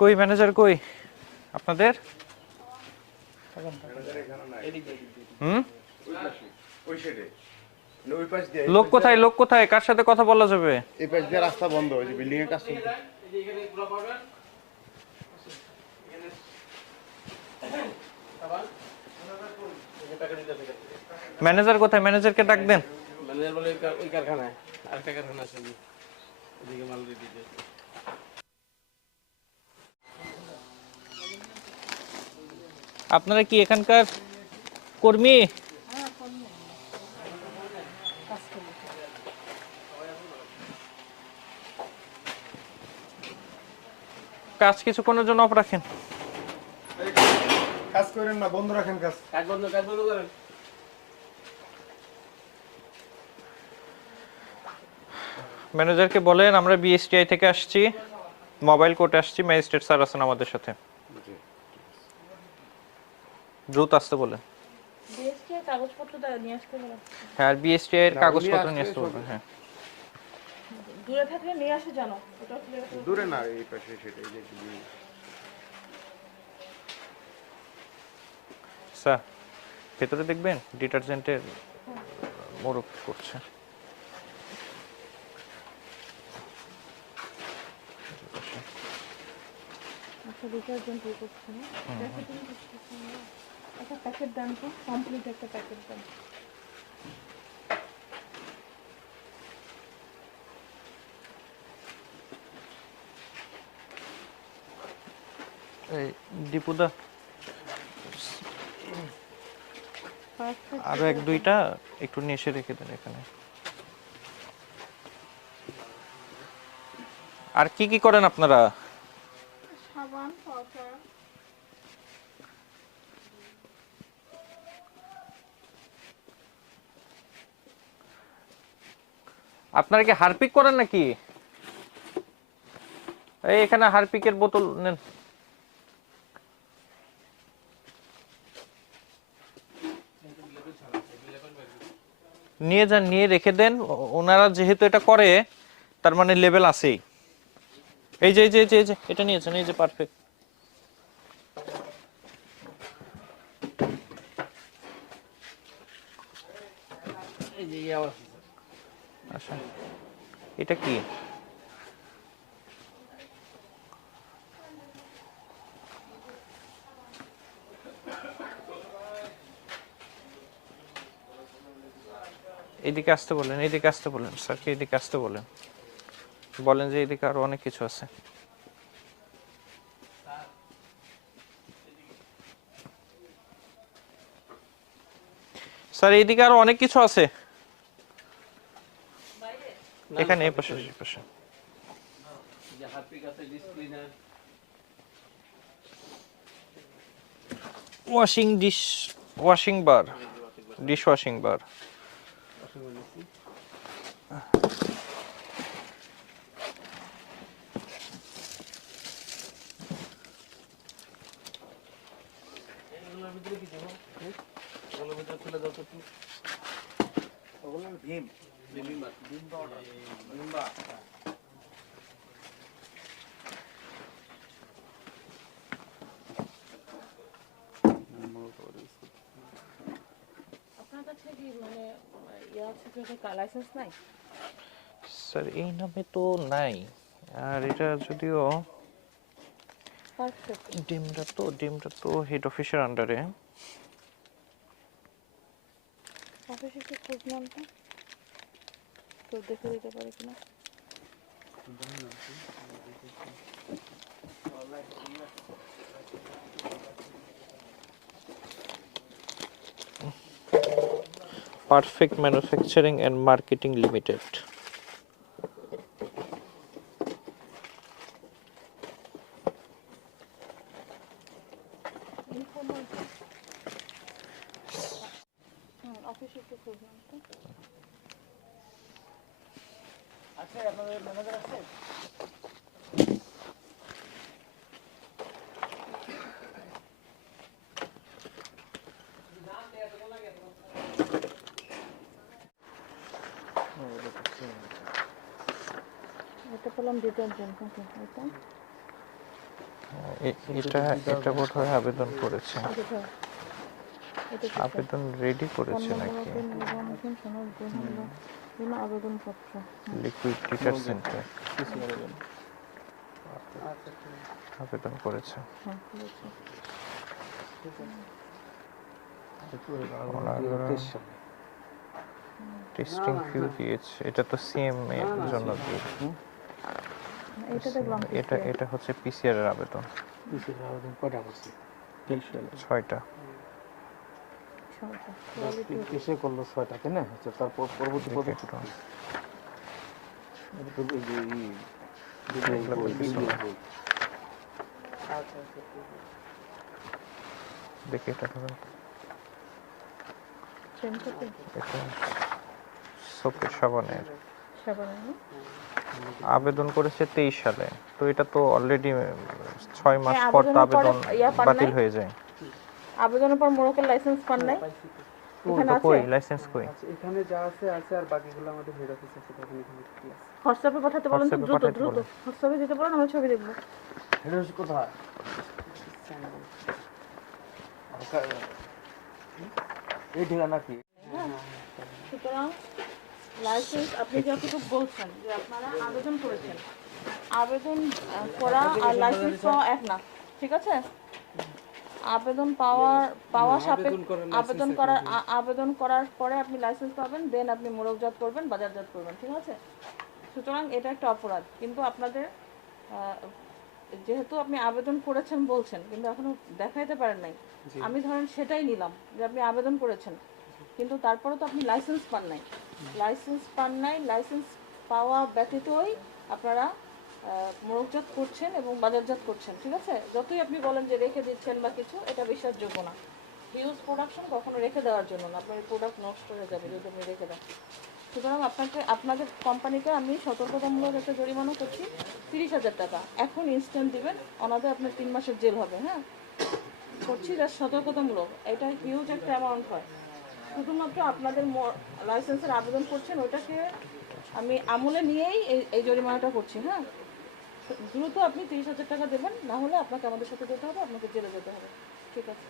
কই ম্যানেজার কই আপনাদের? হুম, লোক কোথায়? লোক কোথায়? কার সাথে কথা বলা যাবে? এই পাশ দিয়ে রাস্তা বন্ধ, ওই যে বিল্ডিং এর কাজ চলছে। ম্যানেজার কোথায়? ম্যানেজারকে ডাক দেন। ম্যানেজার বলে ওই কারখানায় আরেকটা কারখানা আছে ওদিকে মাল রেডি দিয়ে। আপনারা কি এখানকার কর্মী? কাজ কিছুক্ষণের জন্য অফ রাখেন। কাজ করেন না, বন্ধ রাখেন কাজ। কাজ বন্ধ করেন। ম্যানেজারকে বলেন আমরা বিএসটিআই থেকে আসছি, মোবাইল কোর্টে আসছি, ম্যাজিস্ট্রেট স্যার আছেন আমাদের সাথে। দ্রুত আসতে বলেন। বিএসটিআই কাগজপত্রটা নিয়ে আসতে বলেন। হ্যাঁ, আর বিএসটিআই এর কাগজপত্র নিয়ে আসতে বলবেন। হ্যাঁ, দূরে থাকলে নিয়ে আসে জানো, ওটা ক্লিয়ার করে। দূরে না, এই পাশে সেটাই যে বিল্ডিং। স্যার ভেতরে দেখবেন ডিটারজেন্টের মোড়ক করছে। আচ্ছা, ডিটারজেন্ট ইয়ে করছে না? প্যাকেটিং করছে না? একটা প্যাকেট দেন তো, কমপ্লিট একটা প্যাকেট দেন। এই দীপুদা আরো এক দুইটা একটু নিয়ে এসে রেখে দেন এখানে। আর কি কি করেন আপনারা? সাবান, পাউডার। আপনারা কি হারপিক করেন নাকি? এই এখানে হারপিকের বোতল নেন। নিয়ে যান, নিয়ে রেখে দেন। ওনারা যেহেতু এটা করে তার মানে লেভেল আছেই। এই যে এই যে এই যে এটা নিয়েছেন, এই যে পারফেক্ট। এই যে ইয়া আছে আচ্ছা, এটা কি? এদিকে আসতে বলেন, এদিকে আসতে বলেন স্যারকে, এদিকে আসতে বলেন। বলেন যে এদিকে আরো অনেক কিছু আছে। স্যার এইদিকে আরো অনেক কিছু আছে এখানে, এই পাশে এই পাশে। যে হারপিক আছে, ডিসপ্লিনার, ওয়াশিং ডিশ, ওয়াশিং বার, ডিশ ওয়াশিং বার। এগুলোর ভিতরে কি দেবো? ওগুলোর ভিতরে তুলে দাও তো একটু। ওগুলো ভীম বিম্বা আপনার কাছে কি মানে ইয়া আছে, কি লাইসেন্স নাই? স্যার এই নামে তো নাই। আর এটা যদিও পারফেক্ট। ডিমটা তো হেড অফিসের আন্ডারে। অফিসে একটু খোঁজ নেন তো, কেউ দেখে দিতে পারে কিনা। Perfect manufacturing and marketing limited. Informal অফিসে একটু খোঁজ নেন তো। আছে আপনাদের ম্যানেজার আছে? এটা পেলাম ডিটারজেন্ট নাকি এটা? এটা এটা বোধহয় আবেদন করেছে, কোথায়? এটা কোথায়? আবেদন রেডি করেছে নাকি? নিবন্ধন সনদ গ্রহণ বা জন্য আবেদনপত্র। লিকুইড টিচার সেন্টার আবেদন করেছে। হ্যাঁ, করেছে। ওনারা টেস্টিং ফিউ দিয়েছে, এটা তো সিএম এর জন্য দিয়ে। এটা দেখলাম এটা এটা হচ্ছে পিসিআর এর আবেদন, কয়টা করছে? 6টা। কোয়ালিটি এসে করলো 6টা, তাই না? আচ্ছা, তারপর পরবর্তী পদক্ষেপ একটু দেখি এটা ধরুন, চেঞ্জ করতে এটা সোপের সাবানের সাবানের না? আবেদন করেছে 23 সালে, তো এটা তো অলরেডি 6 মাস হ্যাঁ, পর তো আবেদনের পরে আবেদন ইয়া পান বাতিল নাই? হয়ে যায়। আবেদনের পর মোরকের লাইসেন্স পান নাই? এখানে তো আছে? কই লাইসেন্স কই? এখানে যা আছে আছে, আর বাকিগুলো আমাদের হেড অফিস আছে, তখন এখানে কি আছে। হোয়াটসঅ্যাপে পাঠাতে বলেন তো, হোয়াটসঅ্যাপে দ্রুত পাঠাতে দ্রুত বলেন। হোয়াটসঅ্যাপে দিতে বলেন, আমরা ছবি দেখবো। এটা হচ্ছে কোথায়? এই ঠিকানা কি? সুতরাং লাইসেন্স আপনি যতটুকু বলছেন যে আপনারা আবেদন করেছেন, আবেদন করা আর লাইসেন্স পাওয়া এক না, ঠিক আছে? আবেদন পাওয়া সাপেক্ষ আবেদন করার পরে আপনি লাইসেন্স পাবেন, দেন আপনি মোড়কজাত করবেন, বাজারজাত করবেন, ঠিক আছে? সুতরাং এটা একটা অপরাধ, কিন্তু আপনাদের যেহেতু আপনি আবেদন করেছেন বলছেন, কিন্তু এখনো দেখাইতে পারেন নাই। আমি ধরেন সেটাই নিলাম যে আপনি আবেদন করেছেন, কিন্তু তারপরে তো আপনি লাইসেন্স পান নাই। লাইসেন্স পাওয়া ব্যতীতই আপনারা মোড়কজাত করছেন এবং বাজারজাত করছেন, ঠিক আছে? যতই আপনি বলেন যে রেখে দিচ্ছেন বা কিছু, এটা বিশ্বাসযোগ্য না। হিউজ প্রোডাকশন কখনো রেখে দেওয়ার জন্য না, আপনার প্রোডাক্ট নষ্ট হয়ে যাবে যদি আপনি রেখে দেন। সুতরাং আপনাদের কোম্পানিকে আমি সতর্কতামূলক একটা জরিমানা করছি 30,000 টাকা। এখন ইনস্ট্যান্ট দিবেন, অনাদে আপনার 3 মাসের জেল হবে। হ্যাঁ, করছি জাস্ট সতর্কতামূলক, এটা হিউজ একটা অ্যামাউন্ট হয়। শুধুমাত্র আপনাদের লাইসেন্সের আবেদন করছেন, ওইটাকে আমি আমলে নিয়েই এই জরিমানাটা করছি। হ্যাঁ, দ্রুত আপনি 30,000 টাকা দেবেন, না হলে আপনাকে আমাদের সাথে যেতে হবে, আপনাকে জেলে যেতে হবে, ঠিক আছে?